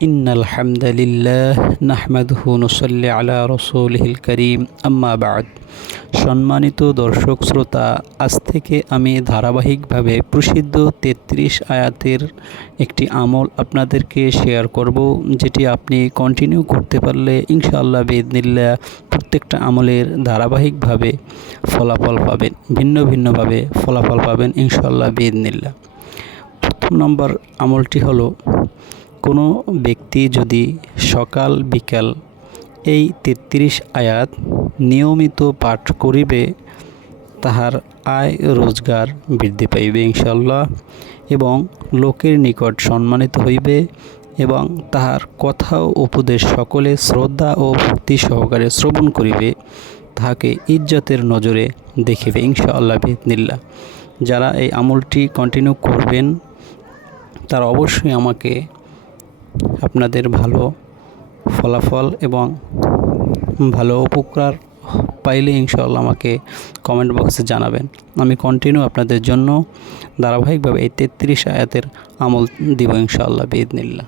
إن الحمد لله نحمده نصلي على رسوله الكريم أما بعد সম্মানিত দর্শক শ্রোতা আজ থেকে আমি ধারাবাহিকভাবে প্রসিদ্ধ তেত্রিশ আয়াতের একটি আমল আপনাদেরকে শেয়ার করব যেটি আপনি কন্টিনিউ করতে পারলে ইনশাআল্লাহ বেদনিল্লা প্রত্যেকটা আমলের ধারাবাহিকভাবে ফলাফল পাবেন ভিন্ন ভিন্নভাবে ফলাফল পাবেন ইনশাআল্লাহ বেদনিল্লা প্রথম নম্বর আমলটি হলো কোনো ব্যক্তি যদি সকাল, বিকাল এই তেত্রিশ আয়াত নিয়মিত পাঠ করিবে, তাহার আয় রোজগার বৃদ্ধি পাইবে ইনশাল্লাহ এবং লোকের নিকট সম্মানিত হইবে এবং তাহার কথা ও উপদেশ সকলে শ্রদ্ধা ও ভক্তি সহকারে শ্রবণ করিবে, তাহাকে ইজ্জতের নজরে দেখিবে ইনশাআল্লাহ বিদনিল্লা যারা এই আমলটি কন্টিনিউ করবেন, তারা অবশ্যই আমাকে আপনাদের ভালো ফলাফল এবং ভালো উপকার পাইলে ইনশাআল্লাহ আমাকে কমেন্ট বক্সে জানাবেন। আমি কন্টিনিউ আপনাদের জন্য ধারাবাহিকভাবে এই তেত্রিশ আয়াতের আমল দিব ইনশাআল্লাহ বেদনিল্লা